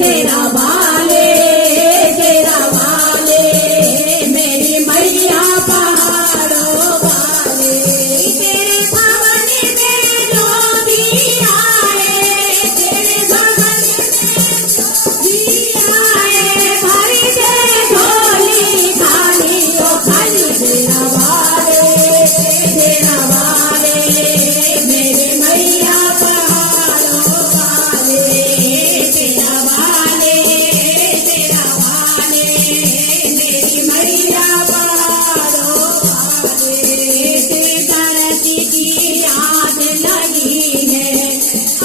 तेरा वाले मेरी मैया पहाड़ों वाले तेरे भवन में जो भी आए तेरे भवन में जो भी आए भरी दे झोली खाली ओ खाली तेरा वाले मेरी मैया पहाड़ों वाले तेरा वाले मेरी मैया पहाड़ों वाले तेरे धरती की याद लगी है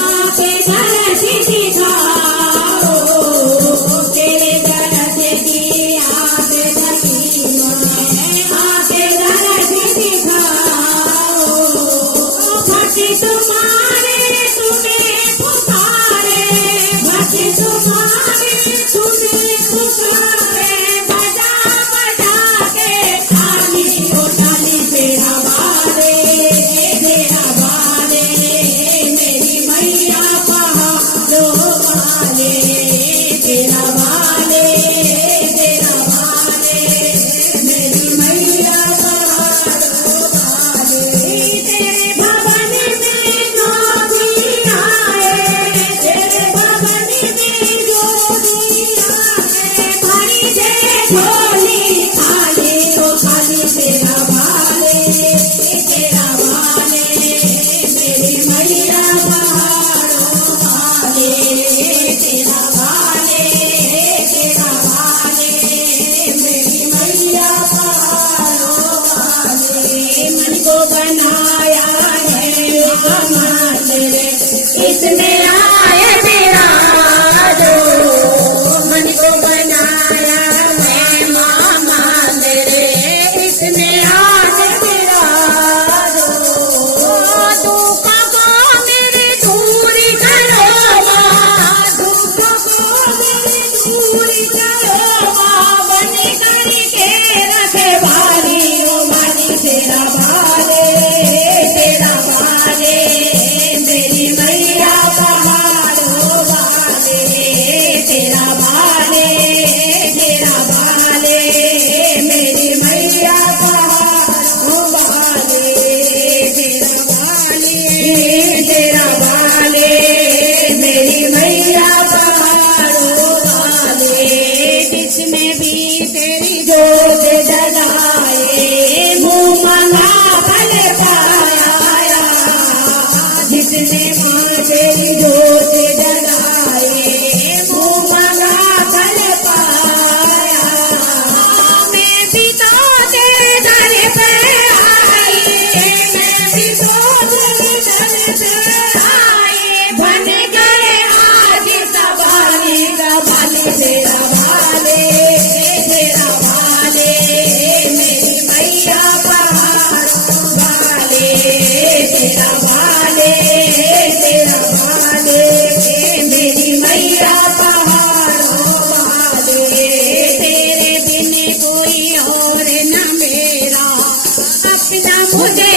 आके धरती दिखाओ तेरे धरती की याद लगी है आके धरती दिखाओ भक्ति तुम्हारे तुम्हें पुकारे भक्ति तुम्हारे तुम्हें पुकारे बजा बजा के ताली ओ ताली तेरा वाले मेरी मैया पहाड़ों वाले तेरा वाले मेरी मैया पहाड़ों वाले तेरे भवन में जो भी आए तेरे भवन में जो भी आए भरी दे झोली खाली ओ खाली तेरा वाले मेरी मैया पहाड़ों वाले तेरा वाले मेरी मैया पहाड़ों वाले मन को बनाया है मामा तेरे इसमें आए मेरा जो मन को बनाया है मामा तेरे इसमें आए मेरा जो दुख को मेरी दूरी करो माँ दुख को मेरी दूरी करो माँ बन करके रखे भारी ओ भारी तेरा वाले मेरी मैया पहाड़ों वाले तेरा वाले मेरी मैया पहाड़ों वाले तेरा वाले मेरी मैया पहाड़ों वाले जिसने भी तेरी जोत जगाए मुँह मांगा फल पाया जिसने माँ तेरी जोत जगाए मुँह मांगा फल पाया मैं भी तो तेरे दर पे आई मैं भी तो तेरे दर पे आई बन गए आज सवाली तेरा वाले मेरी मैया पहाड़ों वाले तेरा वाले मेरी मैया पहाड़ों वाले तेरे बिन कोई और न मेरा अपना मुझे